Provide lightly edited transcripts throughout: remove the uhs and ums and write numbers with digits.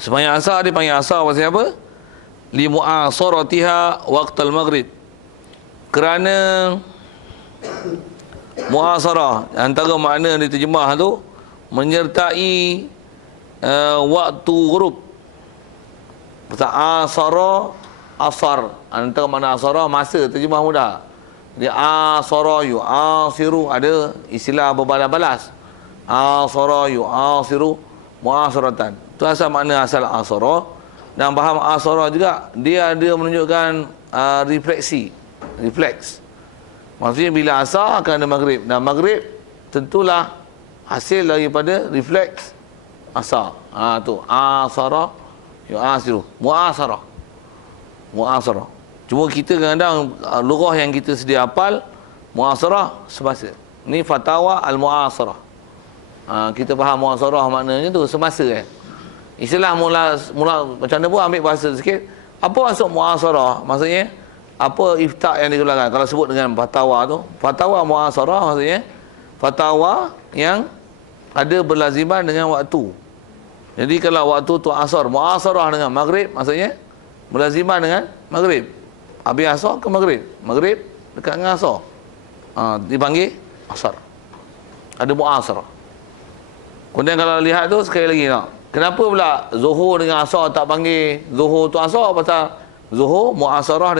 Sembahyang asar dipanggil asar pasal apa? Li mu'asaratiha waqtal maghrib. Kerana mu'asarah, antara makna diterjemah tu menyertai waktu ghurub. Pasal asara, asar, antara makna asara masa, terjemah mudah. Dia asara yu'asiru, ada istilah berbalas-balas. Asara yu'asiru mu'asaratan. Itu asal makna asal asara. Dan faham asara juga, dia ada menunjukkan refleks. Maksudnya bila asar akan ada maghrib. Dan maghrib tentulah hasil daripada refleks asar. Tu asara yu'asiru mu'asarah. Cuma kita kadang-kadang lugah yang kita sedia hafal mu'asarah semasa. Ni fatwa al-mu'asarah. Kita faham mu'asarah maknanya tu semasa Istilah mula macam mana pun ambil bahasa sikit. Apa maksud mu'asarah? Maksudnya apa iftak yang dikeluarkan? Kalau sebut dengan fatwa tu, fatwa mu'asarah maksudnya fatwa yang ada berlaziman dengan waktu. Jadi kalau waktu tu asar, mu'asarah dengan maghrib, maksudnya berlaziman dengan maghrib. Habis asar ke maghrib, maghrib dekat dengan asar, dipanggil asar. Ada mu'asarah. Kemudian kalau lihat tu sekali lagi nak, kenapa pula zuhur dengan asar tak panggil zuhur tu asar? Pasal zuhur mu'asarah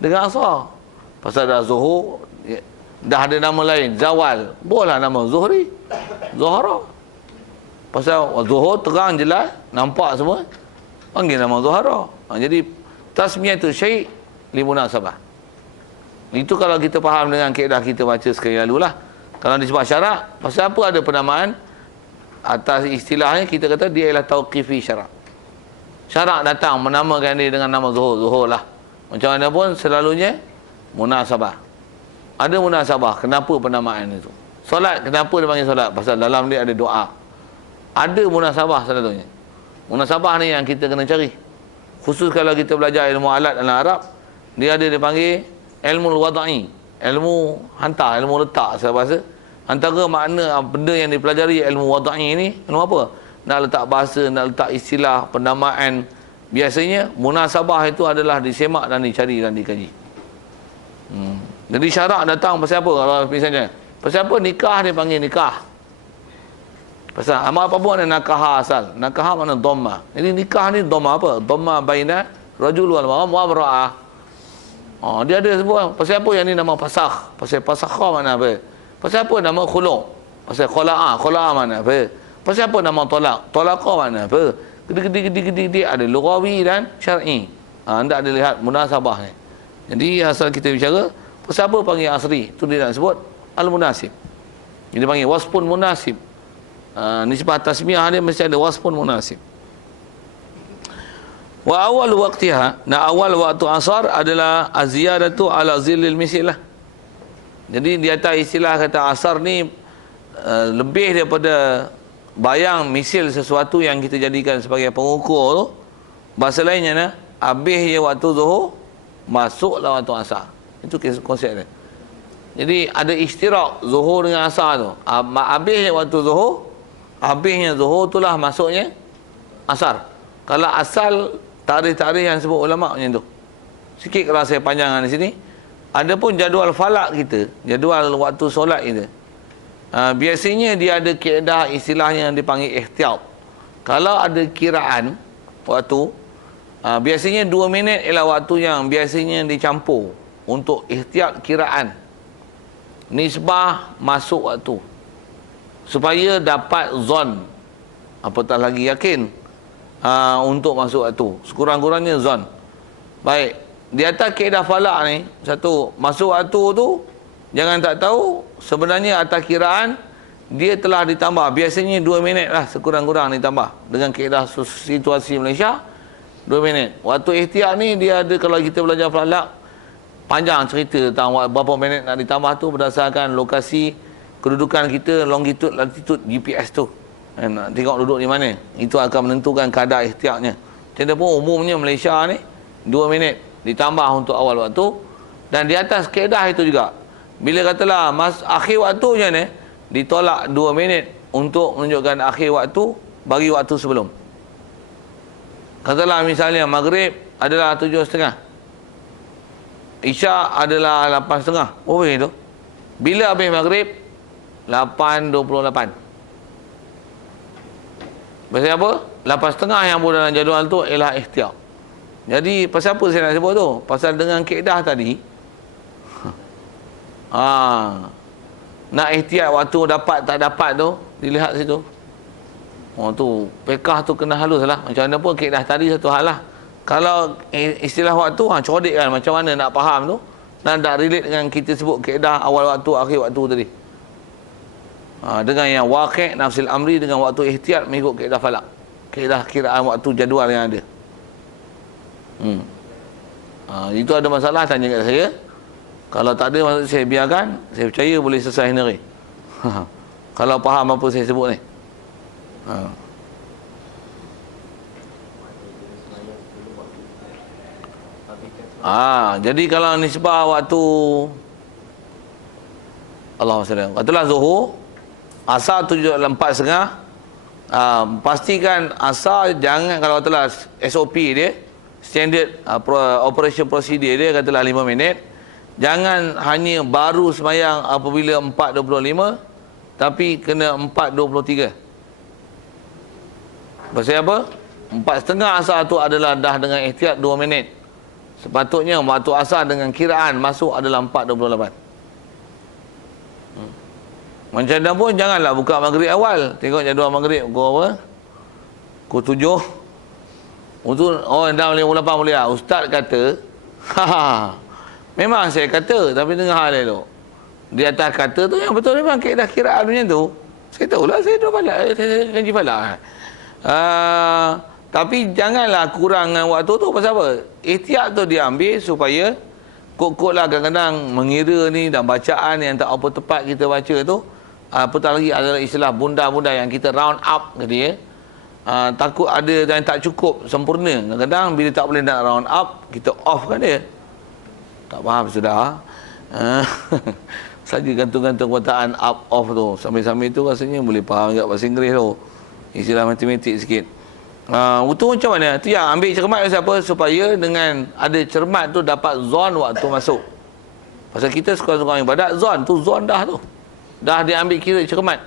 dengan asar. Pasal dah zuhur dah ada nama lain, zawal, bolehlah nama zuhri, zuhara. Pasal zuhur terang jelas, nampak semua, panggil nama zuhara. Jadi tasmiyatul syai' li munasabah. Itu kalau kita faham dengan kaedah kita baca sekali lalu lah. Kalau disebut syarak, pasal apa ada penamaan atas istilahnya, kita kata dia ialah tauqifi syarak. Syarak datang menamakan dia dengan nama zuhur lah. Macam mana pun selalunya munasabah. Ada munasabah. Kenapa penamaan itu? Solat, kenapa dia panggil solat? Pasal dalam dia ada doa. Ada munasabah selalunya. Munasabah ni yang kita kena cari. Khusus kalau kita belajar ilmu alat dalam Arab, dia ada dipanggil ilmu wadai, ilmu hantar, ilmu letak saya bahasa. Antara makna benda yang dipelajari ilmu wadai ni, ilmu apa? Nak letak bahasa, nak letak istilah, penamaan. Biasanya munasabah itu adalah disemak dan dicari dan dikaji. Jadi syarak datang pasal apa? Kalau misalnya pasal apa nikah dia panggil nikah? Pasal amal apa pun ada nakah asal. Nakah makna dhamma. Jadi nikah ni dhamma apa? Dhamma baina rajul wal mar'ah. Dia ada sebut pasal apa yang ni nama fasakh. Pasal fasakha makna apa? Pasal apa nama khulu'? Pasal khula'a makna apa? Pasal apa nama tolak? Tolaqa makna apa? Gede ada lughawi dan syar'i. Anda ada lihat munasabah ni. Jadi asal kita bicara pasal apa panggil asri? Tu dia nak sebut al-munasib. Jadi panggil wasfun munasib. Nisbah tasmiyah dia mesti ada wasfun munasib. Wa awal waqtiha, awal waktu asar adalah az-ziyadatu ala zillil misil lah. Jadi di atas istilah kata asar ni lebih daripada bayang misil sesuatu yang kita jadikan sebagai pengukur tu. Bahasa lainnya habis je waktu zuhur, masuklah waktu asar. Itu konsep dia. Jadi ada istirak zuhur dengan asar tu. Habis je waktu zuhur, habisnya zuhur itulah masuknya asar. Kalau asal tarikh-tarikh yang sebut ulama macam tu. Sikit kalau saya panjangkan di sini. Adapun jadual falak kita, jadual waktu solat kita, biasanya dia ada kaedah istilahnya yang dipanggil ihtiyat. Kalau ada kiraan waktu, biasanya 2 minit ialah waktu yang biasanya dicampur untuk ihtiyat kiraan, nisbah masuk waktu, supaya dapat zon, apatah lagi yakin untuk masuk waktu, sekurang-kurangnya zon. Baik, di atas kaedah falak ni, satu, masuk waktu tu jangan tak tahu sebenarnya atas kiraan dia telah ditambah. Biasanya 2 minit lah sekurang-kurang ditambah. Dengan kaedah situasi Malaysia 2 minit. Waktu ihtiyat ni dia ada, kalau kita belajar falak panjang cerita tentang berapa minit nak ditambah tu berdasarkan lokasi kedudukan kita, longitude, latitude GPS tu. Nak tengok duduk di mana. Itu akan menentukan kadar ihtiyatnya. Macam pun umumnya Malaysia ni 2 minit ditambah untuk awal waktu. Dan di atas kaedah itu juga, bila katalah akhir waktunya ni ditolak 2 minit untuk menunjukkan akhir waktu bagi waktu sebelum. Katalah misalnya maghrib adalah 7.30. Isyak adalah 8.30. Oh begitu. Bila habis maghrib? 8.28. Pasal apa? 8.30 yang pun dalam jadual tu ialah ikhtiar. Jadi pasal apa saya nak sebut tu? Pasal dengan kaedah tadi, nak ikhtiar waktu dapat tak dapat tu dilihat situ. Oh tu fiqh tu kena halus lah. Macam mana pun kaedah tadi satu hal lah. Kalau istilah waktu codik kan, macam mana nak faham tu dan tak relate dengan kita sebut kaedah awal waktu akhir waktu tadi. Dengan yang waqi' nafsil amri, dengan waktu ihtiyat mengikut kaedah falak, kaedah kiraan waktu jadual yang ada. Itu ada masalah tanya kat saya. Kalau tak ada maksud saya biarkan, saya percaya boleh selesai hari. Kalau faham apa saya sebut ni. Jadi kalau nisbah waktu Allahumma salli, katalah zuhur, asar 4.30, pastikan asar jangan, kalau katalah SOP dia, standard operation procedure dia katalah 5 minit, jangan hanya baru sembahyang apabila 4.25, tapi kena 4.23. Pasal apa? 4.30 asar tu adalah dah dengan ihtiyat 2 minit. Sepatutnya waktu asar dengan kiraan masuk adalah 4.28. Macam mana pun janganlah buka maghrib awal. Tengok jadual maghrib pukul apa? Pukul 7. Dah boleh 8 boleh lah. Ustaz kata, memang saya kata, tapi dengar hal dia tu. Di atas kata tu yang betul memang kaedah kiraan macam tu. Saya tahulah, saya dah falak, saya kaji falak. Tapi janganlah kurang dengan waktu tu. Pasal apa? Ihtiyat tu diambil supaya kok-kok lah kadang-kadang mengira ni dan bacaan yang tak apa tepat kita baca tu. Apatah lagi adalah istilah bunda-bunda yang kita round up ke dia. Takut ada yang tak cukup sempurna. Kadang-kadang bila tak boleh nak round up, kita off kan dia. Tak faham sudah. Saja gantung-gantung perkataan up off tu. Sambil-sambil tu rasanya boleh faham juga bahasa Inggeris tu. Istilah matematik sikit. Itu macam mana? Itu yang ambil cermat siapa? Supaya dengan ada cermat tu dapat zon waktu masuk. Pasal kita sekurang-kurang ibadat, zon dah tu. Dah diambil kira cermat.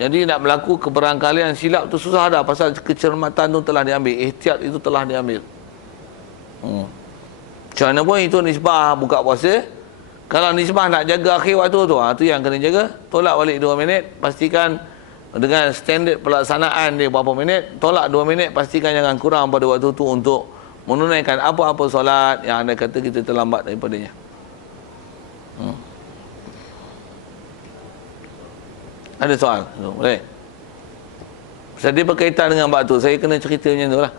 Jadi nak berlaku keberangkalian silap tu susah dah. Pasal kecermatan tu telah diambil. Ihtiyat itu telah diambil. Macam mana pun itu nisbah buka puasa. Kalau nisbah nak jaga akhir waktu tu, tu yang kena jaga. Tolak balik 2 minit. Pastikan dengan standard pelaksanaan dia berapa minit. Tolak 2 minit. Pastikan jangan kurang pada waktu tu untuk menunaikan apa-apa solat yang anda kata kita terlambat daripadanya. Ada soal? Boleh? Pasal dia berkaitan dengan bab tu. Saya kena cerita macam tu lah.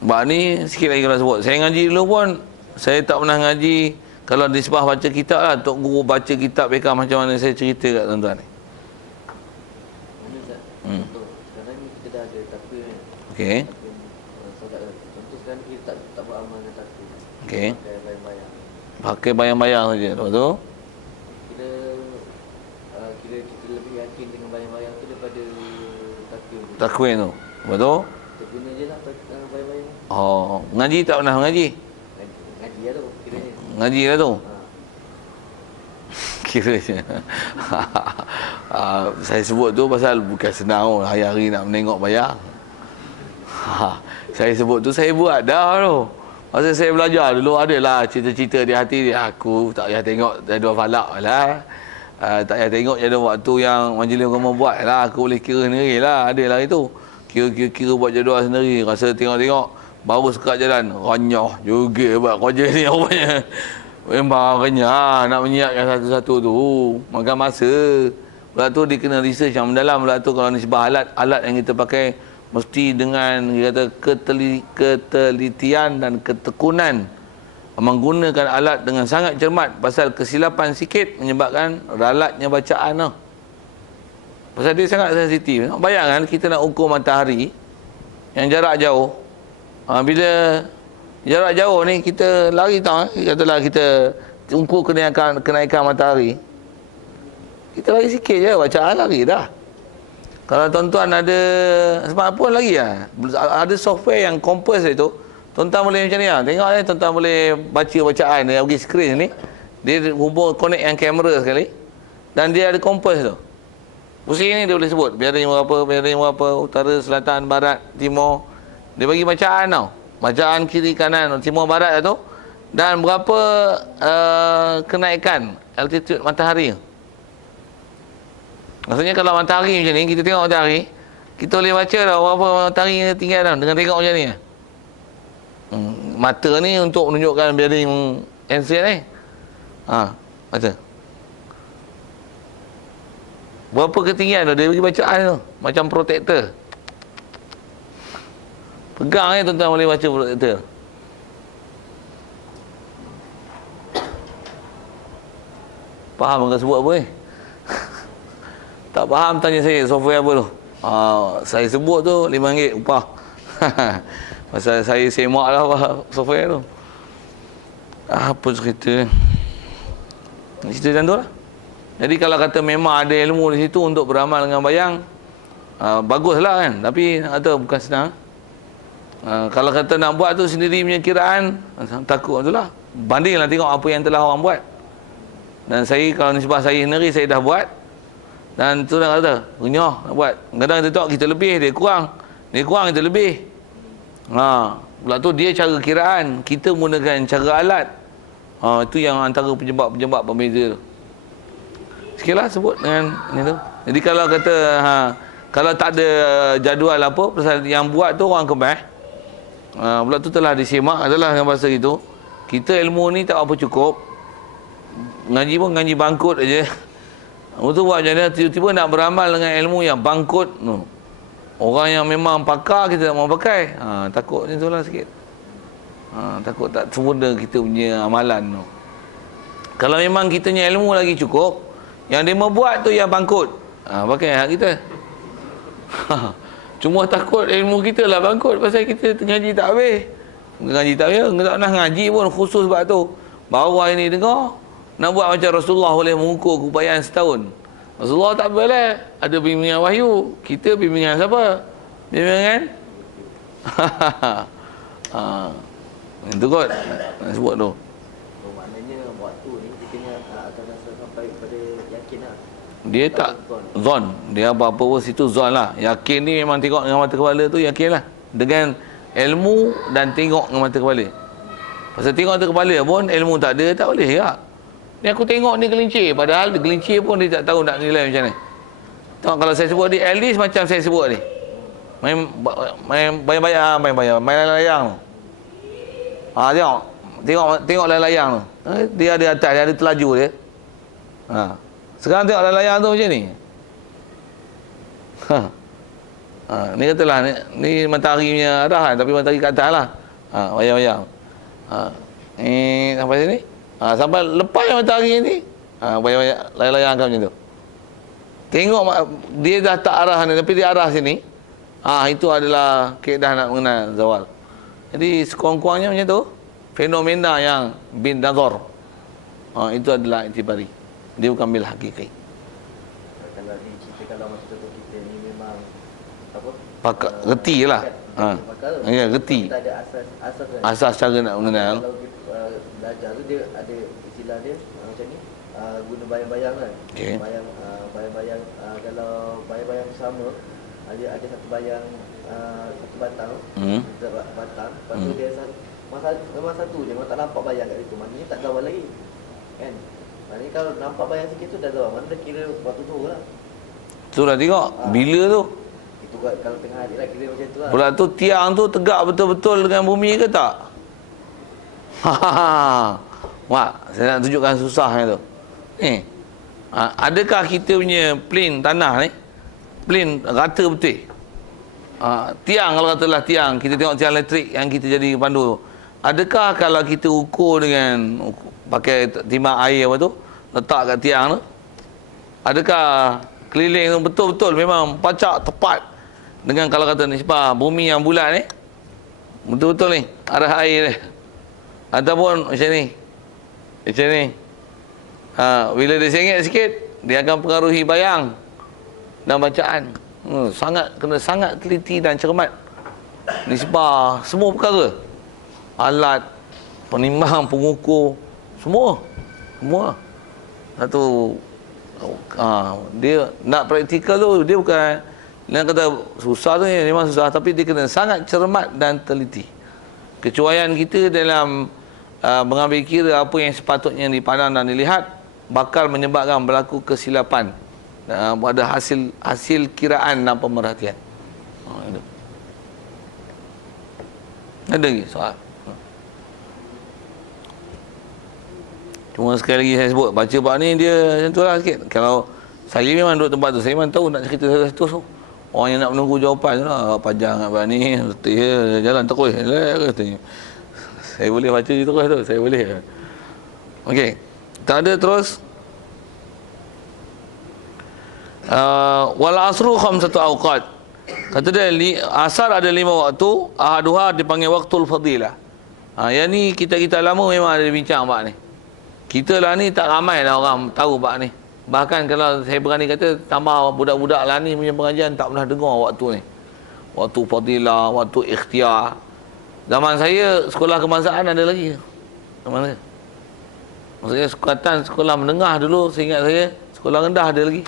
Bab ni sikit lagi kalau sebut. Saya ngaji dulu pun, saya tak pernah ngaji. Kalau nisbah baca kitab lah, Tok Guru baca kitab mereka macam mana saya cerita kat tuan-tuan ni. Sekarang ni kita dah ada takbir kan. Okey. Contoh sekarang kita tak buat amal dengan takbir. Okey. Pakai bayang-bayang. Pakai bayang-bayang saja. Betul? Kira kita lebih yakin dengan bayang-bayang tu daripada takbir tu. Takwin tu. Betul? Kita guna je lah bayang-bayang. Ngaji tak pernah ngaji? Ngaji lah tu kiranya. Ngaji lah tu? Kiranya. Saya sebut tu pasal bukan senang hari-hari nak menengok bayang. Saya sebut tu saya buat dah tu. Masa saya belajar dulu adalah cita-cita di hati dia. Aku tak payah tengok jadual falak lah. Tak payah tengok jadual waktu yang majlis agama buat lah. Aku boleh kira sendiri lah. Adalah itu. Kira buat jadual sendiri. Rasa tengok-tengok baru sekat jalan. Ranyah juga buat kerja ni rupanya. Memang renyah nak menyiapkan satu-satu tu. Makan masa. Pula tu dia kena research yang mendalam. Pula tu kalau nisbah alat yang kita pakai mesti dengan kata ketelitian dan ketekunan, menggunakan alat dengan sangat cermat. Pasal kesilapan sikit menyebabkan ralatnya bacaan lah. Pasal dia sangat sensitif. Bayangkan kita nak ukur matahari yang jarak jauh. Bila jarak jauh ni kita lari tau, katalah kita ukur kenaikan matahari, kita lari sikit je bacaan lari dah. Kalau tuan-tuan ada smartphone lagi lah. Ada software yang Compass itu. Tuan-tuan boleh macam ni lah. Tengok ni, tuan-tuan boleh baca bacaan dia pergi skrin ni. Dia hubung connect yang kamera sekali. Dan dia ada Compass tu. Pusing ni dia boleh sebut. Bearing berapa, utara, selatan, barat, timur. Dia bagi bacaan tau. Bacaan kiri, kanan, timur, barat tu. Dan berapa kenaikan altitude matahari. Maksudnya kalau matahari macam ni, kita tengok matahari, kita boleh baca dah berapa matahari yang tinggal dah dengan tengok macam ni. Mata ni untuk menunjukkan bearing handset ni. Mata. Berapa ketinggian tu, dia bagi bacaan tu. Macam protektor. Pegang ni tuan-tuan boleh baca protektor. Faham ke sebut apa ni? Tak faham tanya saya software apa tu. Saya sebut tu RM5 upah. Pasal saya semak lah software tu. Apa cerita? Cerita macam tu lah. Jadi kalau kata memang ada ilmu di situ untuk beramal dengan bayang, baguslah kan. Tapi kata bukan senang. Kalau kata nak buat tu sendiri punya kiraan, takut tu lah. Bandinglah tengok apa yang telah orang buat. Dan saya kalau nisbah saya sendiri, saya dah buat. Dan tu dah kata, renyah nak buat. Kadang kita tengok kita lebih, dia kurang. Dia kurang, kita lebih. Pula tu dia cara kiraan. Kita menggunakan cara alat. Itu yang antara penyebab-penyebab pembeza tu. Sikitlah sebut dengan ni tu. Jadi kalau kata, kalau tak ada jadual apa, pasal yang buat tu orang Kemas. Pula tu telah disemak adalah dengan bahasa itu. Kita ilmu ni tak apa cukup. Ngaji pun ngaji bangkut aja. Itu buat macam mana, tiba-tiba nak beramal dengan ilmu yang bangkut. Orang yang memang pakar kita tak mau pakai. Takut macam tu lah sikit. Takut tak sempurna kita punya amalan tu. Kalau memang kita punya ilmu lagi cukup, yang dia mau buat tu yang bangkut. Pakai hak kita. Cuma takut ilmu kita lah bangkut pasal kita ngaji tak habis. Ngaji tak habis, tak pernah ngaji pun khusus sebab tu. Baru hari ni dengar, nak buat macam Rasulullah boleh mengukur keupayaan setahun. Rasulullah tak boleh. Ada bimbingan wahyu. Kita bimbingan siapa? Bimbingan? Itu kot. Nak sebut tu. Maknanya waktu ni kita akan rasa sampai pada yakin lah. Dia tak zon. Dia apa-apa pun situ zon lah. Yakin ni memang tengok dengan mata kepala tu yakin lah. Dengan ilmu dan tengok dengan mata kepala. Pasal tengok mata kepala pun ilmu tak ada, tak boleh tak? Ni aku tengok ni gelincir. Padahal gelincir pun dia tak tahu nak nilai macam ni. Tengok kalau saya sebut dia, at least macam saya sebut ni. Main bayang-bayang. Main layang tu. Tengok layang tu. Dia ada atas, dia ada telaju dia. Sekarang tengok layang tu macam ni. Ni katalah ni matahari punya arah kan, tapi matahari kat atas lah. Bayang-bayang. Sampai sini. Sampai lepas matahari ni, bayang-bayang layang kan macam tu. Tengok dia dah tak arah ni, tapi dia arah sini. Itu adalah kaedah nak mengenal zawal. Jadi sekurang-kurangnya macam tu, fenomena yang bin nazar. Itu adalah itibari. Dia bukan bil hakiki. Kalau ni cerita kalau masa tu kita ni memang apa? Pakar reti lah. Ya, reti. Kita ada asas kan? Asas cara nak mengenal. Kalau kita belajar tu dia ada istilah dia macam ni, guna bayang-bayang kan. Okey. Bayang-bayang kalau bayang-bayang sama, ada satu bayang satu batang. Satu batang. Lepas tu dia memang satu je, memang tak nampak bayang kat situ. Maknanya tak zawal lagi. Kan? Maknanya kalau nampak bayang sikit tu dah zawal. Mana dah kira waktu tu lah. Tu dah tengok bila tu. Itu kalau tengah hari lah kira macam tu lah. Pula tu tiang tu tegak betul-betul dengan bumi ke tak? Wah, saya nak tunjukkan susahnya tu. Adakah kita punya plane tanah ni, plane rata betul? Tiang, kalau katalah tiang, kita tengok tiang elektrik yang kita jadi pandu tu. Adakah kalau kita ukur dengan pakai timah air apa tu, letak kat tiang tu, adakah keliling tu betul-betul memang pacak tepat dengan kalau kata nisbah bumi yang bulat ni, betul-betul ni arah air ni, ataupun macam ni, bila dia sengit sikit, dia akan pengaruhi bayang dan bacaan. Kena sangat teliti dan cermat. Nisbah, semua perkara. Alat, penimbang, pengukur, semua. Satu, dia nak praktikal tu, dia bukan nak kata susah tu, memang susah, tapi dia kena sangat cermat dan teliti. Kecuaian kita dalam mengambil kira apa yang sepatutnya dipandang dan dilihat bakal menyebabkan berlaku kesilapan pada hasil kiraan dan pemerhatian. Ada lagi soal? Cuma sekali lagi saya sebut, baca bab ni dia macam tu lah sikit. Kalau saya memang duduk tempat tu, saya memang tahu nak cerita satu tu. Orang yang nak menunggu jawapan je lah, panjang bab ni, jalan terus katanya. Saya boleh baca je terus tu, saya boleh. Okey, tak ada terus. Wal asru khamsatu awqat. Kata dia asar ada 5 waktu, ahaduha dipanggil waktul fadilah. Yang ni kita lama memang ada bincang bab ni. Kita lah ni tak ramai lah orang tahu bab ni. Bahkan kalau saya berani kata tambah budak-budak lah ni punya pengajian tak pernah dengar waktu ni. Waktu fadilah, waktu ikhtiar. Zaman saya sekolah kebangsaan ada lagi. Zaman saya. Maksudnya sekolah menengah dulu, saya ingat saya sekolah rendah ada lagi.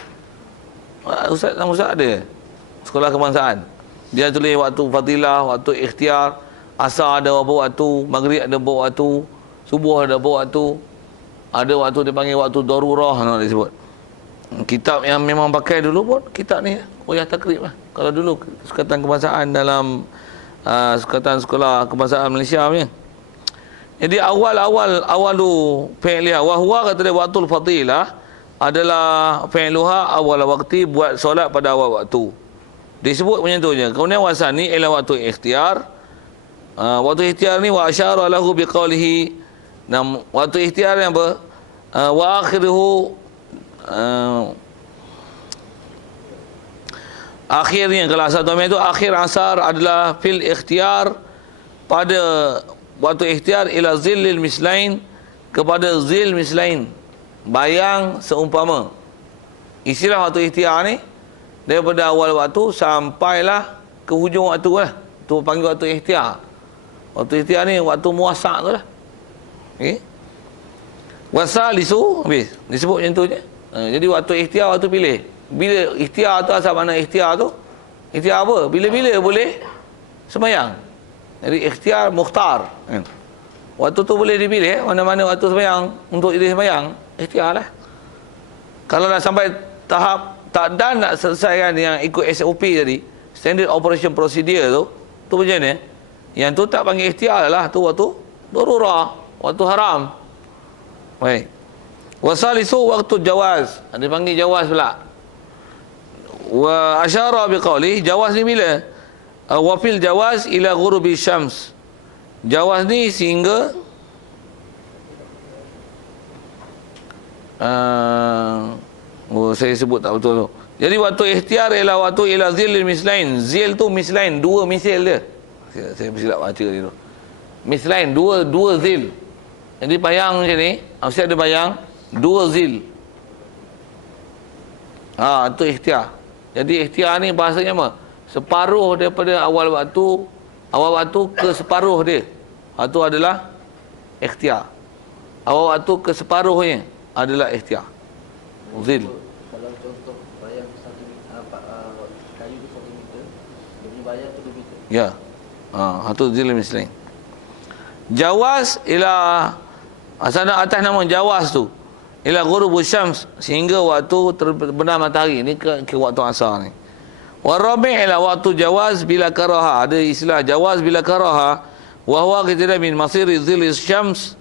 Ustaz ada sekolah kebangsaan. Dia tulis waktu fadilah, waktu ikhtiar, asar ada beberapa waktu, maghrib ada beberapa waktu, subuh ada beberapa waktu. Ada waktu dipanggil waktu darurah nak disebut. Kitab yang memang pakai dulu pun kitab ni Oyah Takrib lah. Kalau dulu Sukatan Kebangsaan dalam Sukatan Sekolah Kebangsaan Malaysia punya. Jadi awal tu fi'liha wa huwa, kata dia waktul fadilah adalah fi'luha awal waktu, buat solat pada awal waktu. Disebut macam tu je. Kemudian wasani ialah waktu ikhtiar. Waktu ikhtiar ni wa asyara lahu biqaulihi. Dan waktu ikhtiar yang apa? Wa akhiruhu, akhirnya kalau asar domeh itu akhir asar adalah fil ikhtiar, pada waktu ikhtiar ila zillil mislain, kepada zil mislain, bayang seumpama. Istilah waktu ikhtiar ni daripada awal waktu sampailah ke hujung waktu lah. Tu panggil waktu ikhtiar. Waktu ikhtiar ni waktu muasak tu lah. Okey. Wasalisu habis. Disebut macam tu je. Jadi waktu ikhtiar, waktu pilih. Bila ikhtiar tu, asal mana ikhtiar tu? Ikhtiar apa? Bila-bila boleh sembahyang. Jadi ikhtiar mukhtar. Waktu tu boleh dipilih mana-mana waktu sembahyang untuk dia sembahyang. Ikhtiar lah. Kalau dah sampai tahap tak dan nak selesaikan yang ikut SOP tadi, Standard Operation Procedure tu macam mana? Yang tu tak panggil ikhtiar lah, tu waktu darurah, waktu haram. Baik. Wasalisu waktu jawaz. Dia panggil jawaz pula. Wa asyara biqauli, jawaz ni bila? Wa fil jawaz ila ghurubi syams. Jawaz ni sehingga saya sebut tak betul tu. Jadi waktu ikhtiar ialah waktu ila zilil mislain. Zil tu mislain, dua misil dia. Saya bersilap baca dia tu. Mislain, dua zil. Jadi bayang macam ni, mesti ada bayang dua zil. Itu ikhtiar. Jadi ikhtiar ni bahasanya apa? Separuh daripada awal waktu ke separuh dia. Itu adalah ikhtiar. Awal waktu ke separuhnya adalah ikhtiar. Zil. Kalau contoh bayang kayu tu 1 meter, dia punya bayang tu 2 meter. Ya. Itu zil misalnya. Jawaz ila asana atas nama jawaz tu ila ghurubus syams, sehingga waktu terbenam matahari. Ni ke waktu asar ni. Wa rabi' ila waktu jawaz bila karaha. Ada istilah jawaz bila karaha, wa huwa kira min masiri zilil syams,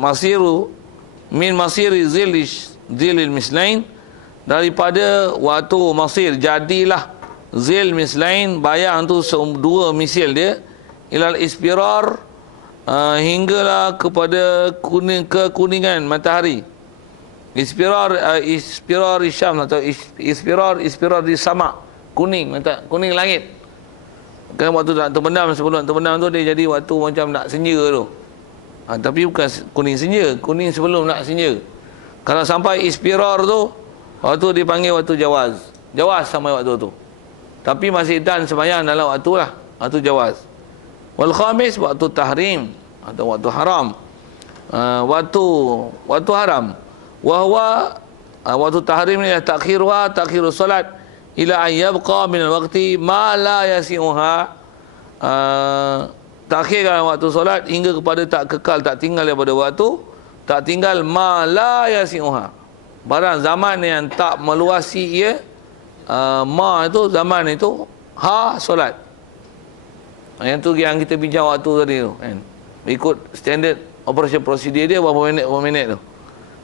masiru min masiri zilil mislain, daripada waktu masir jadilah zil mislain, bayang tu dua misil dia, ilal ispirar, hinggalah kepada kekuningan matahari. Ispirar syam atau ispirar di sama, kuning langit. Kan waktu nak terbenam, sebelum nak terbenam tu dia jadi waktu macam nak senja tu. Tapi bukan kuning senja, kuning sebelum nak senja. Kalau sampai ispirar tu, waktu dipanggil waktu jawaz. Jawaz sampai waktu tu. Tapi masih dan sembahyang dalam waktu lah. Waktu jawaz. Wal khamis waktu tahrim atau waktu haram. Waktu haram. Wahwa waktu tahrim ni takhirus solat ila an yabqa min al-waqti ma la yasi'uha. Takhirkan waktu solat hingga kepada tak kekal, tak tinggal daripada waktu, tak tinggal ma la yasi'uha. Barang zaman yang tak meluasi ia, ma itu zaman itu, ha solat. Yang tu yang kita bincang waktu tadi tu kan. Ikut standard operation procedure dia berapa minit tu.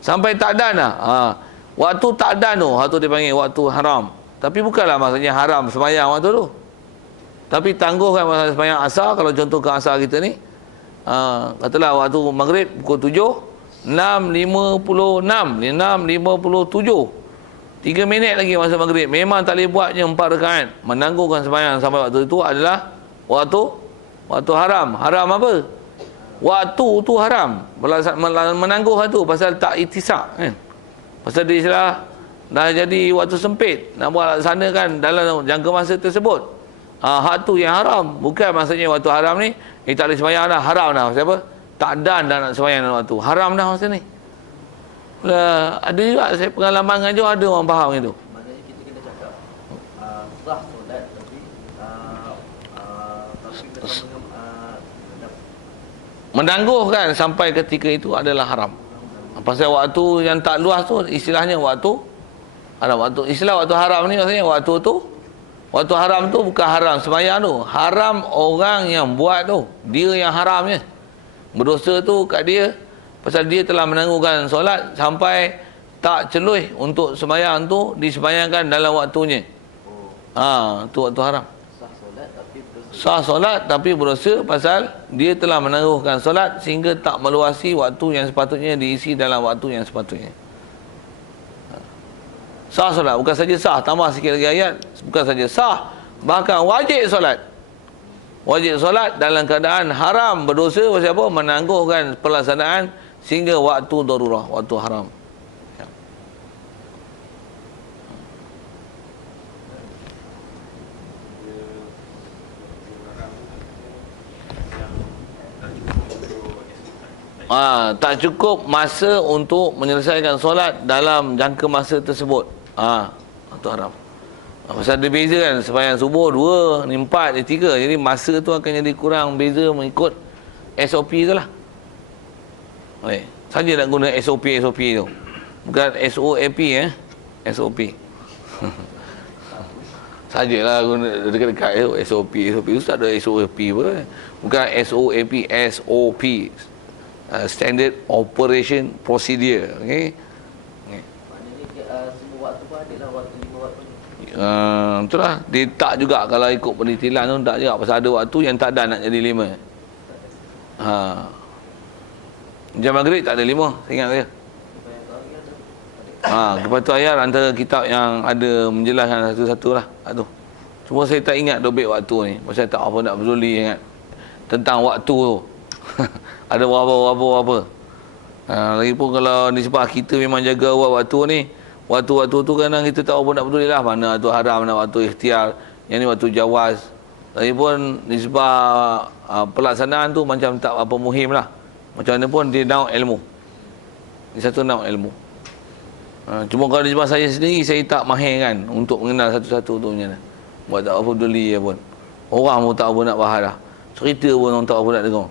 Sampai tak dan dah. Waktu tak dan tu, waktu dia panggil waktu haram. Tapi bukanlah maksudnya haram sembahyang waktu tu. Tapi tangguhkan masa sembahyang asar. Kalau contoh ke asar kita ni, katalah waktu maghrib pukul 7, 6.56, 6.57, 3 minit lagi masa maghrib. Memang tak boleh buatnya 4 rakaat. Menangguhkan sembahyang sampai waktu itu adalah waktu haram. Haram apa? Waktu tu haram. Menangguhkan tu pasal tak itisak kan. Pasal dia istilah dah jadi waktu sempit. Nak buat laksanakan dalam jangka masa tersebut. Hak tu yang haram. Bukan maksudnya waktu haram ni tak boleh sembahyang dah, haram dah. Siapa? Tak dan dah nak sembahyang dalam waktu. Haram dah masa ni. Ada juga saya pengalaman dengan Johor, ada orang faham itu. Maknanya kita kena cakap sah solat tapi menangguhkan sampai ketika itu adalah haram. Pasal waktu yang tak luas tu istilahnya waktu haram. Istilah waktu haram ni maksudnya waktu haram tu bukan haram sembahyang tu. Haram orang yang buat tu. Dia yang haramnya. Berdosa tu kat dia pasal dia telah menangguhkan solat sampai tak celuh untuk sembahyang tu disembayangkan dalam waktunya. Tu waktu haram. Sah solat tapi berdosa pasal dia telah menangguhkan solat sehingga tak meluasi waktu yang sepatutnya diisi dalam waktu yang sepatutnya. Sah solat, bukan saja sah, tambah sikit lagi ayat, bukan saja sah, bahkan wajib solat. Wajib solat dalam keadaan haram berdosa pasal apa? Menangguhkan pelaksanaan sehingga waktu darurah, waktu haram. Tak cukup masa untuk menyelesaikan solat dalam jangka masa tersebut. Itu haram. Pasal ada beza kan, sembahyang subuh 2, ni 4, ni 3. Jadi masa tu akan jadi kurang beza mengikut SOP tu lah. Saja nak guna SOP tu. Bukan SOAP SOP. Sajalah guna dekat-dekat SOP. SOP tu tak ada SOP pun. Bukan SOAP, SOP. Standard Operation Procedure. Okey. Maknanya semua waktu pun ada lah, waktu 5 waktu ni. Itulah. Dia tak juga kalau ikut penitilan tu tak juga. Pasal ada waktu yang tak ada nak jadi 5. Jam maghrib tak ada 5. Saya ingat saya. Kepatuhan ayat antara kitab yang ada menjelaskan satu-satu lah. Cuma saya tak ingat dobit waktu ni. Pasal tak apa nak peduli ingat tentang waktu tu. Ada berapa. Lagipun kalau nisbah kita memang jaga waktu ni. Waktu-waktu tu kadang kita tak apa nak peduli lah. Mana waktu haram, mana waktu ikhtiar. Yang ni waktu jawaz. Lagipun nisbah pelaksanaan tu macam tak apa muhim lah. Macam mana pun dia nauk ilmu. Ini satu nauk ilmu. Cuma kalau nisbah saya sendiri, saya tak mahir kan untuk mengenal satu-satu tu macam mana. Buat tak apa peduli pun. Orang pun tak apa nak bahas dah. Cerita pun orang tak apa nak dengar.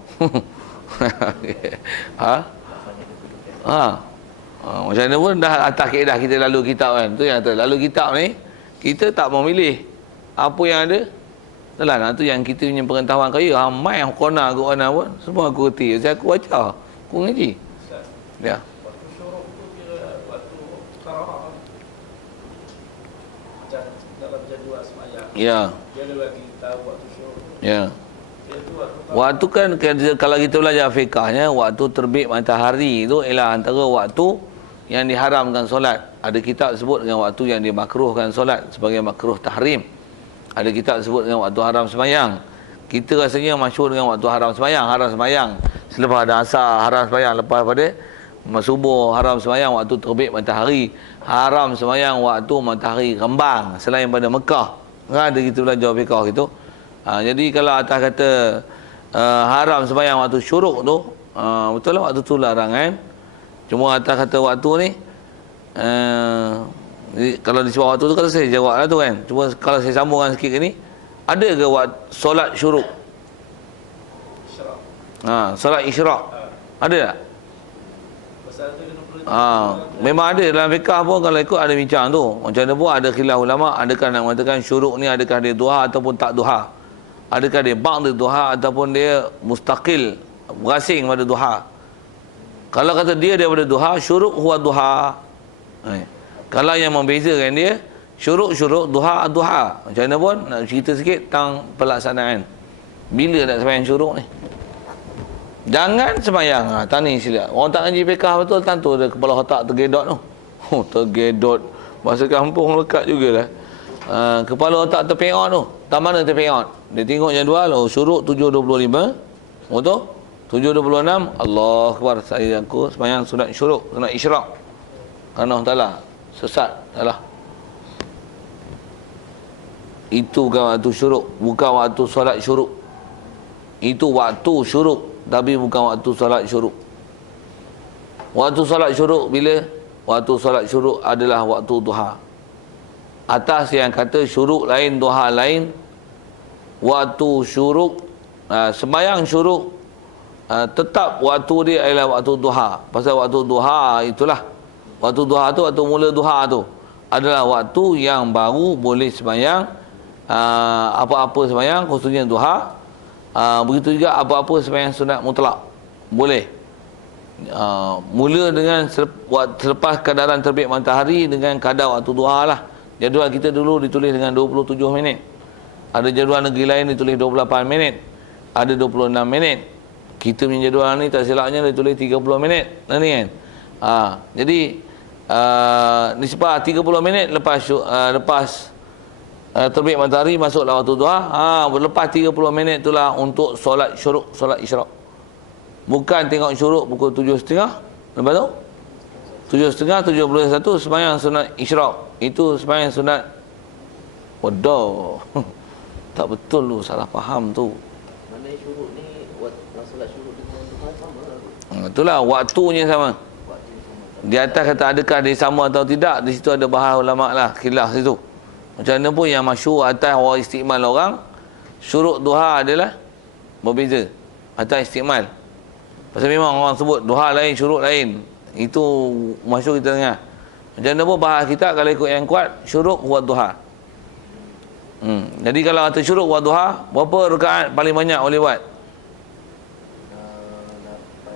Macam mana pun dah atas kaedah kita lalu kitab kan. Tu yang lalu kitab ni kita tak memilih apa yang ada dalam tu yang kita punya pengetahuan kaya. Mai qona pun semua aku reti. Saya aku baca, aku ngaji. Ya. Waktu syuruk tu kira waktu karaha. Macam dalam jadual sembahyang. Ya. Dia ada bagi tahu waktu syuruk. Ya. Waktu kan kalau kita belajar fiqahnya, waktu terbit matahari itu ialah antara waktu yang diharamkan solat. Ada kitab sebut dengan waktu yang dimakruhkan solat sebagai makruh tahrim. Ada kitab sebut dengan waktu haram sembahyang. Kita rasanya masyhur dengan waktu haram sembahyang. Haram sembahyang selepas ada asar, haram sembahyang lepas pada subuh, haram sembahyang waktu terbit matahari, haram sembahyang waktu matahari rembang selain pada Mekah. Kan ada kita belajar fiqh gitu. Jadi kalau atas kata haram sembahyang waktu syuruk tu, betul lah waktu tu larangan. Cuma atas kata waktu ni kalau di sebab waktu tu kalau saya jawab lah tu kan. Cuma kalau saya sambungkan sikit ni, ada ke solat syuruk? Solat isyraq. Ada tak? Pasal tu kena perlu Memang ada dalam fiqah pun kalau ikut ada bincang tu. Macam mana pun ada khilaf ulama, adakah nak mengatakan syuruk ni adakah dia duha ataupun tak duha. Adakah dia ba'd duha ataupun dia mustaqil, berasing pada duha. Kalau kata dia daripada duha, syuruk huwa duha. Kalau yang membezakan dia, syuruk, duha. Macam mana pun nak cerita sikit tentang pelaksanaan. Bila nak sembahyang syuruk ni? Jangan sembahyang. Tani silap. Orang tak ngaji fiqh betul, tentu dia kepala otak tergedot tu. Tergedot. Bahasa kampung lekat jugalah. Kepala otak terpeot tu. Tak mana terpeot? Dia tengok jadual, syuruk 7.25. Betul? 7.26. Allah Akbar. Aku sembahyang sunat syuruk, sunat isyraq. Kerana Allah Ta'ala sesat. Salah. Itu bukan waktu syuruk. Bukan waktu solat syuruk. Itu waktu syuruk. Tapi bukan waktu solat syuruk. Waktu solat syuruk bila? Waktu solat syuruk adalah waktu duha. Atas yang kata syuruk lain, duha lain. Waktu syuruk, sembahyang syuruk, tetap waktu dia adalah waktu duha. Pasal waktu duha itulah. Waktu duha tu, waktu mula duha tu adalah waktu yang baru boleh sembahyang apa-apa sembahyang, khususnya duha. Begitu juga apa-apa sembahyang sunat mutlak boleh. Mula dengan selepas kedaran terbit matahari dengan kadar waktu duha lah. Jadual kita dulu ditulis dengan 27 minit. Ada jadual negeri lain ditulis 28 minit. Ada 26 minit. Kita punya jadual ni tak silapnya ditulis 30 minit. Ni kan. Jadi nisbah 30 minit lepas terbit matahari masuklah waktu duha. Lepas 30 minit itulah untuk solat syuruk, solat isyraq. Bukan tengok syuruk pukul 7.30. Lepas tu 7.30, 7.21 sembahyang sunat isyraq. Itu sembahyang sunat wadah. Tak betul tu, salah faham tu. Mana syuruk ni, solat syuruk dengan duha sama lah. Itulah waktunya sama. Di atas kata adakah dia sama atau tidak, di situ ada bahas ulama lah, khilaf situ. Macam mana pun yang masyhur atas orang istiqmal orang, syuruk duha adalah berbeza atas istiqmal. Pasal memang orang sebut duha lain, syuruk lain. Itu masyhur kita dengar. Macam mana pun bahas kita kalau ikut yang kuat, syuruk huwa duha. Jadi kalau kata syuruk huwa duha, berapa rakaat paling banyak boleh buat?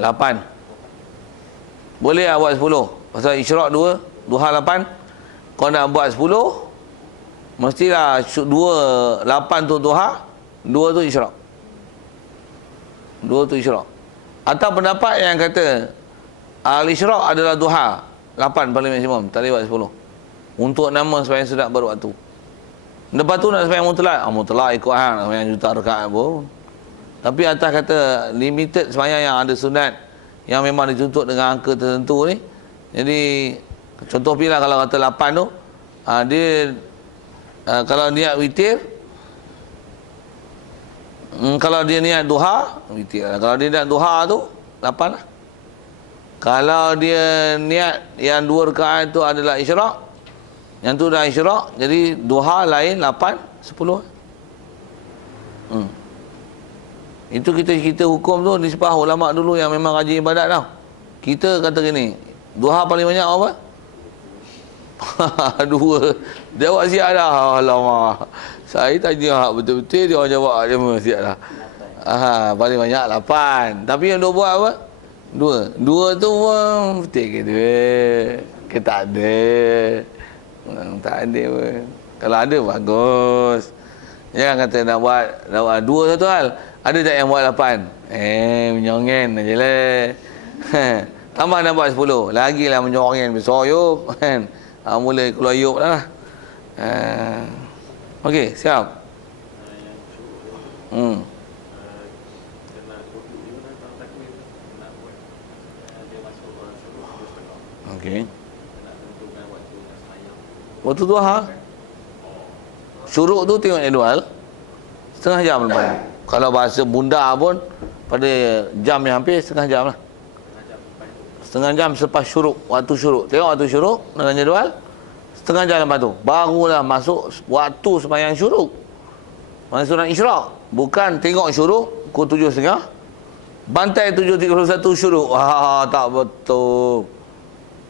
8. Boleh lah buat 10. Pasal isyraq 2, duha 8. Kau nak buat 10, mestilah 2, 8 tu duha, 2 tu isyraq. 2 tu isyraq. Atau pendapat yang kata al-isyraq adalah duha, 8 paling maksimum, tak boleh buat 10. Untuk nama sembahyang sunat baru waktu. Lepas tu nak sembahyang mutlak, mutlak ikut hang, sembahyang juta rakaat pun. Tapi atas kata limited sembahyang yang ada sunat, yang memang dituntut dengan angka tertentu ni. Jadi contoh pilih kalau kata 8 tu, dia kalau niat witir, kalau dia niat duha, witir lah. Kalau dia niat duha tu 8 lah. Kalau dia niat yang 2 rakaat tu adalah isyraq, yang tu dah isyraq, jadi duha lain 8, 10. Itu kita hukum tu nisbah ulama dulu yang memang rajin ibadat tau. Kita kata gini, duha paling banyak apa? 2. Jawab siap dah. Alamak. Saya tanya betul-betul dia orang jawab dia memang siap dah. Paling banyak 8. Tapi yang dia buat apa? 2 tu pun betul ke tu? Ke tak ada? Tak ada pun. Kalau ada bagus. Jangan kata nak buat 2 satu hal. Ada tak yang buat 8? Menyongen aje lah. Tambah nak buat 10. Lagilah menyongen besar yuk. Mula keluar yuk dah. Okey, siap. Okey. Waktu duha syuruk tu tengok jadual, setengah jam lepas. Kalau bahasa bunda pun pada jam yang hampir setengah jam lah. Setengah jam selepas syuruk, waktu syuruk. Tengok waktu syuruk dalam jadual, setengah jam lepas tu barulah masuk waktu sembahyang syuruk. Mana sunat isyraq. Bukan tengok syuruk pukul 7.30, bantai 7.31 syuruk. Tak betul.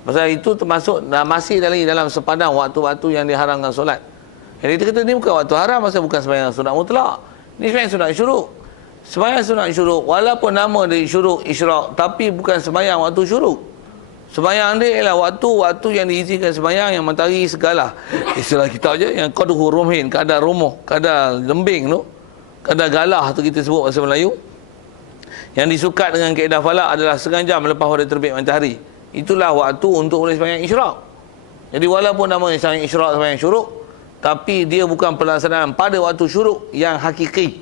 Pasal itu termasuk masih lagi dalam sepadan waktu-waktu yang diharamkan solat. Jadi kita kata ni bukan waktu haram, pasal bukan sembahyang sunat mutlak. Ni sembahyang sunat syuruk. Sembahyang sunat syuruk walaupun nama dia syuruk isyraq, tapi bukan sembahyang waktu syuruk. Sembahyang dia ialah waktu-waktu yang diizinkan sembahyang, yang matahari segala. Istilah kita je yang qadhu rumhin, kadar rumuh, kadar lembing tu, kadar galah tu kita sebut bahasa Melayu. Yang disukat dengan kaedah falak adalah setengah jam lepas pada terbit matahari. Itulah waktu untuk boleh sembahyang isyraq. Jadi walaupun nama sembahyang isyraq sembahyang syuruk, tapi dia bukan pelaksanaan pada waktu syuruk yang hakiki,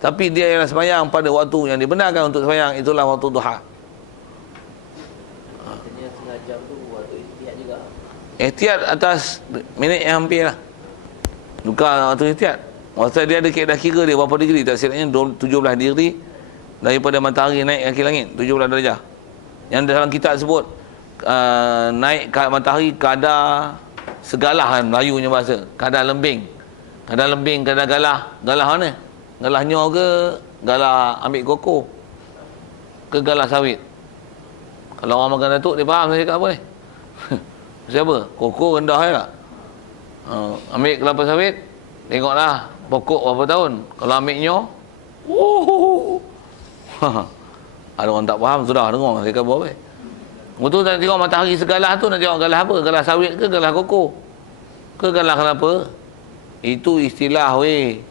tapi dia ialah sembahyang pada waktu yang dibenarkan untuk sembahyang, itulah waktu duha. Maksudnya setengah jam tu waktu ihtiyat juga. Ihtiyat atas minit yang hampir lah, bukan waktu ihtiyat. Maksudnya dia ada kaedah kira dia berapa degree, tak silapnya 17 degree daripada matahari naik kaki langit, 17 darjah. Yang dalam kitab sebut naik ke matahari kadar segalah, kan Melayunya bahasa, kadar lembing. Kadar lembing, kadar galah. Galah mana? Galah nyo ke galah ambil koko ke galah sawit? Kalau orang makan datuk dia faham saya cakap apa ni. Siapa? Koko rendah je tak? Ambil kelapa sawit, tengoklah pokok berapa tahun. Kalau ambil nyo, ada orang tak faham, sudah dengar saya cakap apa. Betul tak tengok matahari segalah tu, nak tengok galah apa? Galah sawit ke galah koko? Ke galah kelapa? Itu istilah weh.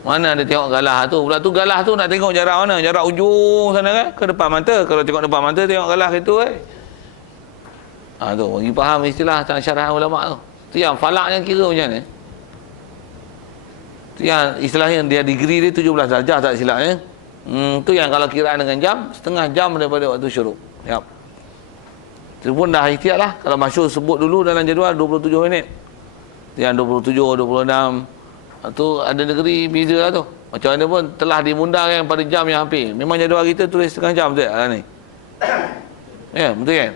Mana ada tengok galah tu? Pula tu galah tu nak tengok jarak mana? Jarak ujung sana kan? Ke depan mata? Kalau tengok depan mata tengok galah itu tu bagi faham istilah tentang syarahan ulama tu. Tu yang falaknya kira macam ni. Tu yang istilahnya dia degree dia 17 darjah tak silapnya. Tu yang kalau kiraan dengan jam, setengah jam daripada waktu syuruk. Yap. Itu pun dah ihtiyat lah. Kalau masyhur sebut dulu dalam jadual 27 minit. Yang 27, 26. Tu ada negeri beza lah tu. Macam mana pun telah dimundahkan pada jam yang hampir. Memang jadual kita tulis setengah jam betul tak ni? Ya, betul kan?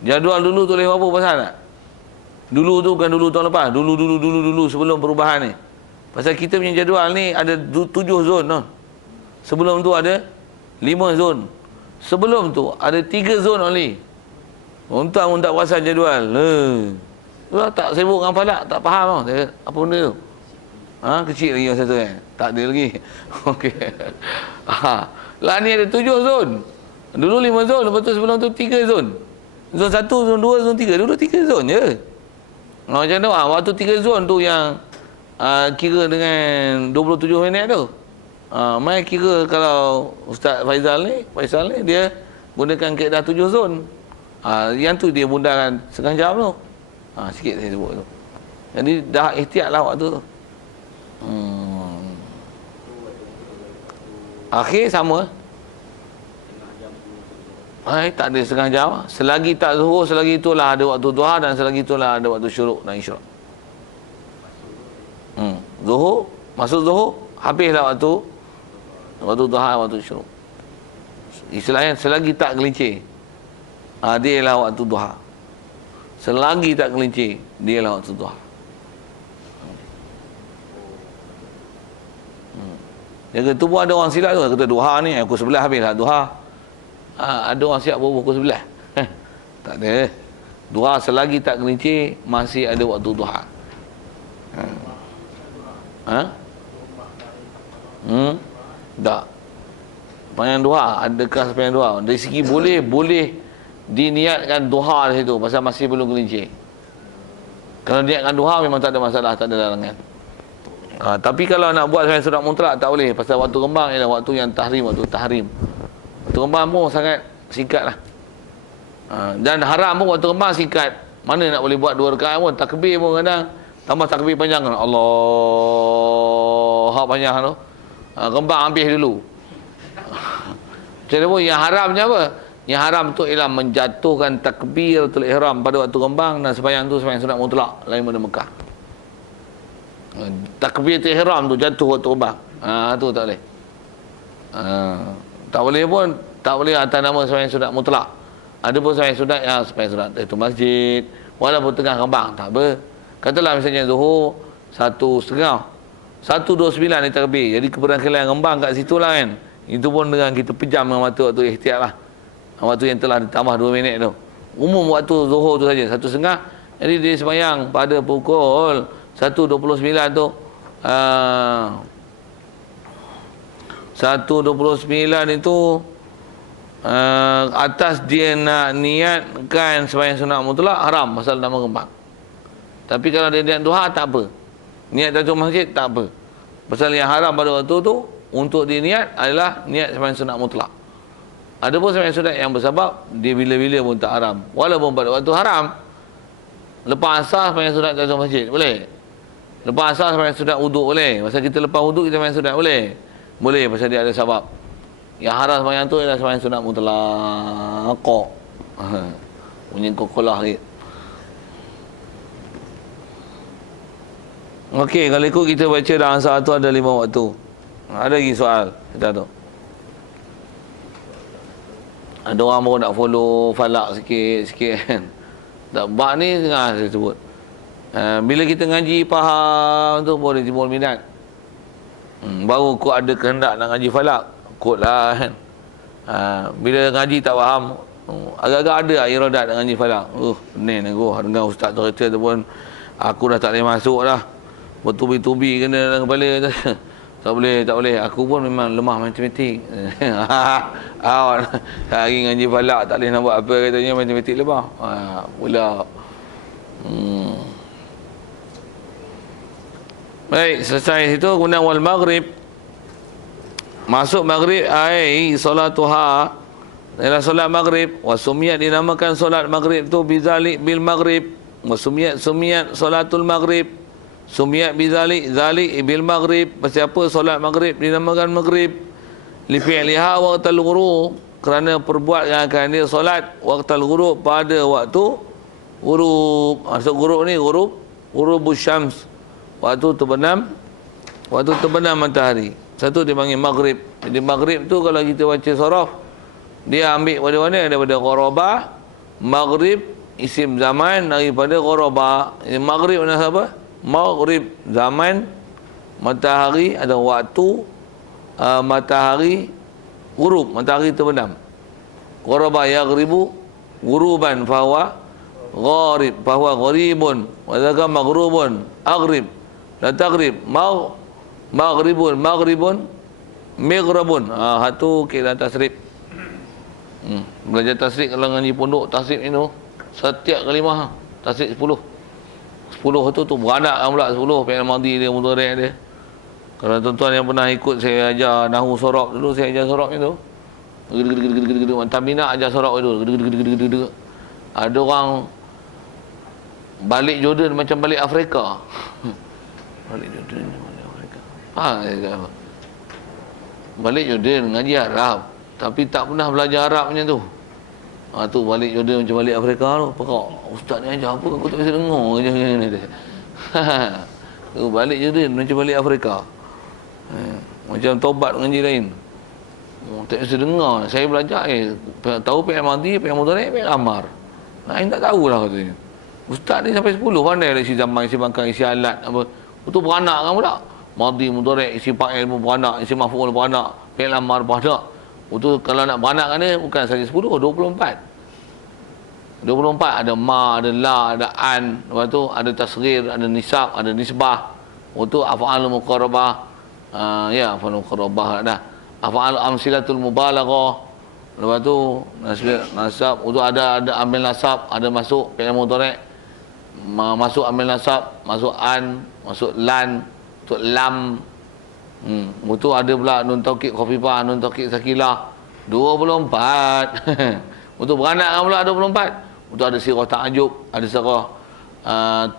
Jadual dulu tulis apa pasal tak? Dulu tu bukan dulu tahun lepas. Dulu sebelum perubahan ni. Pasal kita punya jadual ni ada 7 zon tu. Sebelum tu ada 5 zon. Sebelum tu ada 3 zon only. Untung tak perasan jadual. Tak sibuk dengan falak, tak faham tau. Apa benda tu? Kecil lagi masa tu kan? Tak ada lagi. Okey. Lah ni ada 7 zon. Dulu 5 zon, lepas tu sebelum tu 3 zon. Zon 1, zon 2, zon 3. Dulu 3 zon je. Macam tu waktu 3 zon tu yang kira dengan 27 minit tu. Mai kira kalau Ustaz Faisal ni dia gunakan kaedah 7 zon. Yang tu dia mudahkan setengah jam tu. Sikit saya sebut tu. Jadi dah ihtiyatlah waktu tu. Akhir sama. Tak ada setengah jam. Selagi tak zuhur, selagi itulah ada waktu duha, dan selagi itulah ada waktu syuruk dan isyraq. Zuhur, masuk zuhur, habislah waktu duha, waktu syuruk. Istilahnya selagi tak gelincir, dia ialah waktu duha. Selagi tak gelincir, dia ialah waktu duha. Dia kata tu pun ada orang silap tu. Kata duha ni pukul 11 habislah duha. Ada orang siap pukul 11. Tak ada. Duha selagi tak gelincir, masih ada waktu duha. Tak. Sembahyang duha, adakah sembahyang duha? Dari segi boleh diniatkan duha di situ pasal masih belum gelincir. Kalau niatkan duha memang tak ada masalah, tak ada larangan. Tapi kalau nak buat sembahyang sunat mutlak tak boleh, pasal waktu kembang ialah waktu yang tahrim, waktu tahrim. Waktu kembang pun sangat singkat lah. Dan haram pun waktu kembang singkat. Mana nak boleh buat 2 rakaat pun, takbir pun kadang tambah takbir panjang kan. Allah panjang tu. Kembang habis dulu. Macam mana pun yang haramnya apa? Yang haram tu ialah menjatuhkan takbiratul ihram pada waktu kembang, dan sembahyang tu sembahyang sunat mutlak lain pada Mekah. Takbiratul ihram tu jatuh waktu terbang. Tu tak boleh. Tak boleh pun, tak boleh atas nama sembahyang sunat mutlak. Ada pun sembahyang sunat yang sembahyang sunat itu masjid, walaupun tengah kembang, tak apa. Katalah misalnya Zuhur 1.30, 1.29 ni takbir. Jadi keberangkaian ngembang kat situ lah kan. Itu pun dengan kita pejam dengan waktu ihtiyat lah. Waktu yang telah ditambah 2 minit tu. Umum waktu Zuhur tu saja 1.30. Jadi dia sembahyang pada pukul 1.29 tu 1.29 itu atas dia nak niatkan sembahyang sunat mutlak haram pasal nama kembang. Tapi kalau dia niat duha tak apa. Niat tajuk masjid tak apa. Pasal yang haram pada waktu tu untuk dia niat adalah niat sembahyang sunat mutlak. Ada pun sembahyang sunat yang bersabab dia bila-bila pun tak haram. Walaupun pada waktu haram. Lepas asar sembahyang sunat tajuk masjid boleh. Lepas asar sembahyang sunat wuduk boleh. Pasal kita lepas wuduk kita sembahyang sunat boleh. Boleh pasal dia ada sebab. Yang haram sembahyang tu adalah sembahyang sunat mutlak. Bunyi kokolah sikit. Okey, kalau ikut kita baca dalam satu ada 5 waktu. Ada lagi soal kita tu. Ada orang baru nak follow falak sikit kan. Tak bab ni tengah saya sebut. Bila kita ngaji faham tu boleh timbul minat. Baru kau ada kehendak nak ngaji falak, kotlah kan. Bila ngaji tak faham, agak-agak ada iradat nak ngaji falak. Pening aku dengan ustaz tu kata tu pun aku dah tak boleh masuk dah. Bertubi-tubi kena dalam kepala. Tak boleh. Aku pun memang lemah matematik. Hari ngaji falak tak boleh nak buat apa katanya matematik lemah. Pula. Baik, selesai situ. Kemudian wal maghrib. Masuk maghrib ai solatuha ialah solat maghrib. Wa sumiyat dinamakan solat maghrib tu bizalik bil maghrib. Wa sumiyat solatul maghrib. Sumiyat bizalik zalik bil maghrib. Pasal apa solat maghrib dinamakan maghrib? Li fi'liha waqtal ghurub, kerana perbuatan dia solat waqtal ghurub pada waktu ghurub. Maksud ghurub ni ghurubus syams, waktu terbenam matahari. Satu dipanggil maghrib. Jadi maghrib tu kalau kita baca saraf dia ambil pada mana? Daripada qaraba. Maghrib isim zaman daripada qaraba. Maghrib mana apa? Maghrib zaman matahari ada waktu matahari ghurub, matahari terbenam. Qaraba yaghribu ghuruban fahuwa gharib, fahuwa gharibun wa dzaka maghrubun aghrib la taghrib maghribun maghribun hatu kira tasrif. Belajar tasrif kalau ngaji pondok tasrif itu setiap kalimah tasrif 10 tu beranak kan pula 10 fi'il madhi dia mudhari' dia. Kalau tuan-tuan yang pernah ikut saya ajar nahwu sorab dulu, saya ajar sorab itu macam bina ajar sorab itu. Ada orang balik Jordan macam balik Afrika. Balik Jordan balik Afrika. Balik Jordan ngaji Arab tapi tak pernah belajar Arab macam tu. Tu balik Jordan macam balik Afrika tu. Pekak, ustaz ni ajar apa aku tak bisa dengar je ni dia. Tu balik Jordan macam balik Afrika. Macam taubat ngaji lain. Tak bisa dengar. Saya belajar tahu fi'il madhi, fi'il mudhari', fi'il amar. Lain tak tahulah katanya. Ustaz ni sampai 10 pandai isi zaman, isi bangkang, isi alat apa. Betul beranak kan pula. Madhi, mudhari', isi fa'il pun beranak, isi maf'ul beranak, fi'il amar beranak. Betul kalau nak beranakkan dia bukan saja 10, 24. 24 ada ma, ada la, ada an, lepas tu ada tasghir, ada nisab, ada nisbah. Itu af'al muqarrabah. Af'al muqarrabah dah. Af'al amsilatul mubalaghah. Lepas tu nasab, itu ada ambil nasab, ada masuk fi'il mudhari'. Masuk ambil nasab, masuk an, masuk lan, masuk lam. Itu ada pula nun taukid khafifah, nun taukid sakilah 24. Untuk beranak kan pula 24. Untuk ada sirah ta'ajub, ada sirah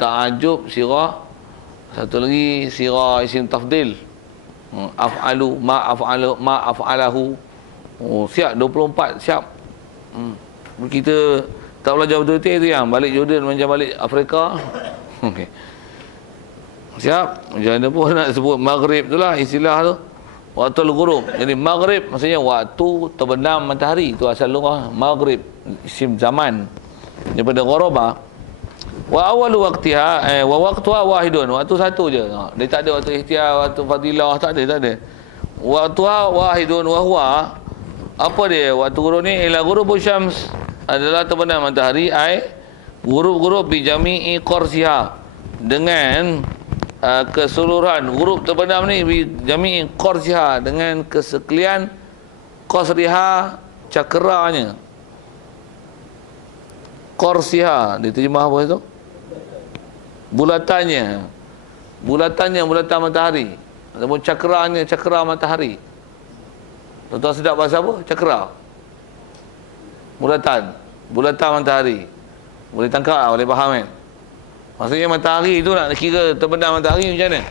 ta'ajub, sirah satu lagi sirah isim tafdil. Af'alu ma af'alahu. Siap 24 siap. Kita tak belajar betul-betul itu yang balik Jordan macam balik Afrika. Okey. Siap? Macam mana pun nak sebut maghrib tu lah istilah tu. Waktu ghurub. Jadi maghrib maksudnya waktu terbenam matahari. Itu asal lugah. Maghrib. Isim zaman. Daripada ghuraba. Wa awalu waqtiha wa waqtuha wahidun. Waktu satu je. Dia tak ada waktu ikhtiar, waktu fadilah, tak ada. Waktuha wahidun wa huwa, apa dia waktu ghurub ni? Ila ghurubus syams, adalah terbenam matahari. Ghurub bi jami'i qarsiha, dengan keseluruhan ghurub terbenam ni bi jami'i qarsiha, dengan kesekalian qasriha, cakranya. Qarsiha diterjemah apa itu? Bulatannya bulatan matahari, ataupun cakranya, cakra matahari. Tuan-tuan sedap bahasa apa? Cakra, bulatan matahari. Boleh tangkap lah, boleh faham kan? Maksudnya matahari tu nak kira terbenam matahari macam mana?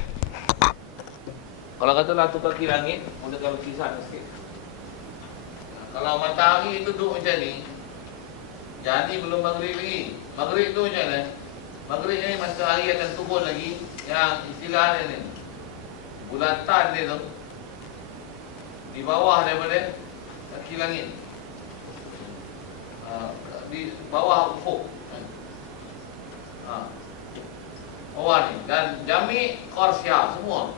Kalau katalah tu kaki langit, gunakan lukisan sikit. Kalau matahari tu duduk macam ni, jadi belum maghrib lagi. Maghrib tu macam mana? Maghrib ni matahari akan turun lagi. Yang istilah dia ni, bulatan dia tu di bawah daripada kaki langit, di bawah ufuk, bawah ni. Dan jami' qarsya semua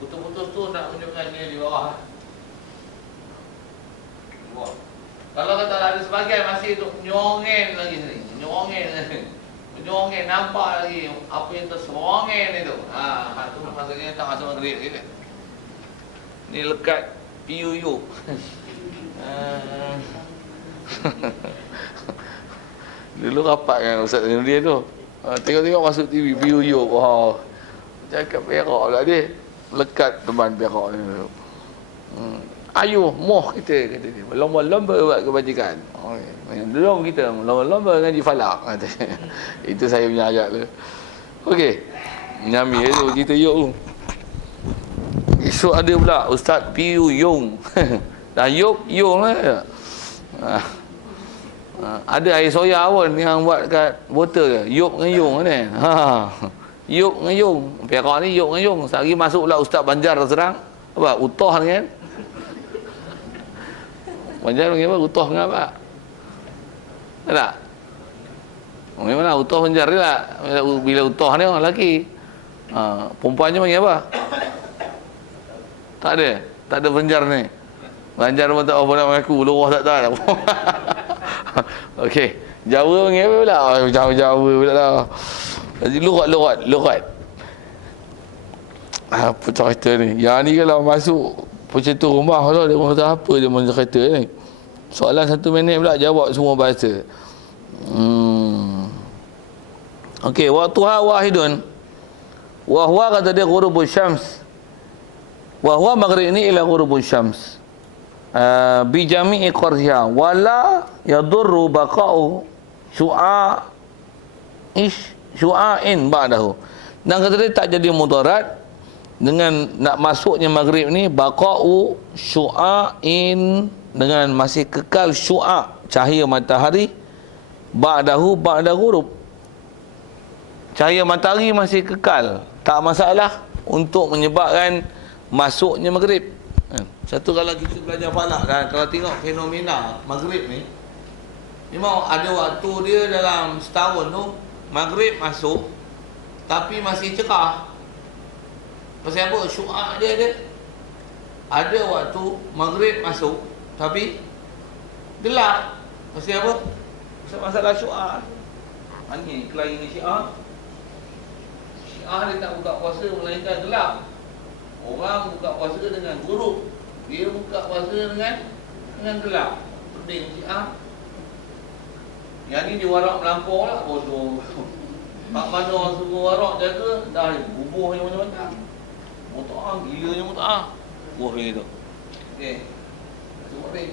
putus-putus tu nak tunjukkan dia di bawah. Kalau kata ada sebagian masih duk nyongen lagi sini, menyongen nampak lagi apa yang terserongen itu. Tu maksudnya tak masuk maghrib gitu. Ni lekat PUU. Dulu rapat kan Ustaz dia tu. Tengok-tengok masuk TV PUU. Wah. Cakap perak pula dia. Lekat teman perak ni. Ayuh, moh kita kata dia. Lomba-lomba buat kebajikan. Belum kita lomba-lomba ngaji falak kata. Itu saya punya ayat tu. Okey. Nyami tu kita yuk tu. Esok ada pula Ustaz Piu Yung. Dah Yung lah. Ada air soya pun yang buat kat botol ke. Yuk dengan Yung kan. Yuk dengan Yung. Perak ni Yuk dengan Yung. Sehari masuk pula Ustaz Banjar Serang. Apa? Utoh kan. Banjar panggil apa? Utoh dengan apa? Tak? Memanglah utoh Banjar dia lah. Bila utoh ni orang lelaki. Perempuannya panggil apa? Tak ada Banjar ni. Banjar pun tak apa nak mengaku. Luruh tak tahu. Okey. Jawa panggil apa pula? Jawa pula lah. Jadi lurat. Apa cerita ni? Yang ni kalau masuk pencetus rumah tu, dia kata apa dia mahu cerita ni? Soalan 1 minit pula jawab semua bahasa. Okey, waktuha wahidun. Wa huwa kata dia ghurubus syams. Wa huwa maghrib ni ila ghurubus syams. Bi jami'i qarziha wala yadurru baqa'u syu'a'in ba'dahu. Dan kata dia tak jadi mudarat dengan nak masuknya maghrib ni, baqa'u syu'a'in, dengan masih kekal syu'a', cahaya matahari, ba'da ghurub, cahaya matahari masih kekal, tak masalah untuk menyebabkan masuknya maghrib. Satu kalau kita belajar falak dan kalau tengok fenomena maghrib ni, memang ada waktu dia dalam setahun tu maghrib masuk tapi masih cerah. Pasal apa? Syu'a' dia ada. Ada waktu maghrib masuk tapi gelap. Pasal apa? Pasal masalah syu'a'. Ni kelain ni Syiah. Syiah dia tak buka puasa melainkan gelap. Orang buka puasa dengan ghurub. Dia buka puasa dengan gelap. Pening Syiah. Yang ni dia warak melampau lah. Bodoh. Mak mana suruh warak jaga, dah bubuh yang macam-macam. Muta'ah, gilanya muta'ah. Buah macam tu. Okey.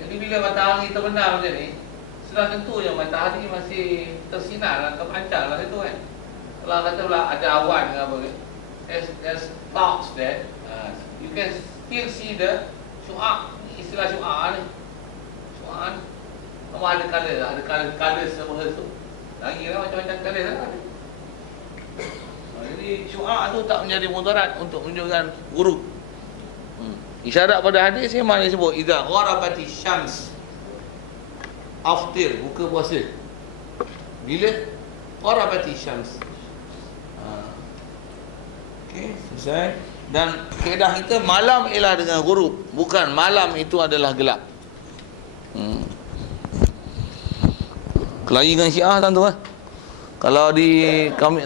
Jadi bila matahari terbenam macam ni, sudah tentu yang matahari masih tersinar dan terpancar lah situ kan. Kalau kata pula ada awan ke apa ke, there's clouds there, you can still see the syu'a'. Istilah syu'a' ni, syu'a' ni memang ada colour semua tu. Lagi lah macam-macam colour lah. Jadi syu'a tu tak menjadi mudarat untuk menunjukkan ghurub. Isyarat pada hadis memang disebut idza gharabati syams aftir, buka puasa. Bila gharabati syams. Okey, selesai. Dan kaedah kita malam ialah dengan ghurub, bukan malam itu adalah gelap. Kelahi dengan Syiah tuan-tuan. Kalau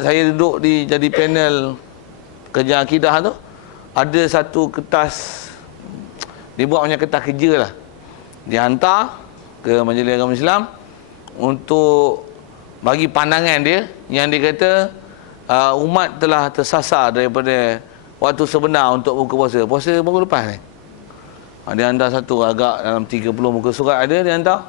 saya duduk jadi panel kerja akidah tu, ada satu kertas, dia buat macam kertas kerja lah, dia hantar ke Majlis Agama Islam untuk bagi pandangan dia yang dia kata umat telah tersasar daripada waktu sebenar untuk buka puasa. Puasa baru lepas ni. Dia hantar satu agak dalam 30 muka surat ada, dia hantar.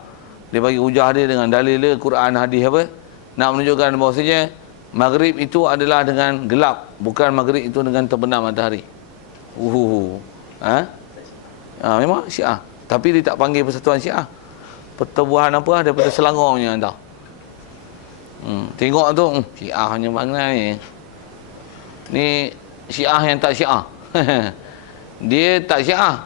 Dia bagi hujah dia dengan dalil dia, Quran, hadis apa, nak menunjukkan bahawasanya maghrib itu adalah dengan gelap, bukan maghrib itu dengan terbenam matahari. Memang Syiah, tapi dia tak panggil Persatuan Syiah, pertubuhan apa daripada Selangor punya hantar. Tengok tu, Syiah hanya mana ni Syiah yang tak Syiah. Dia tak Syiah,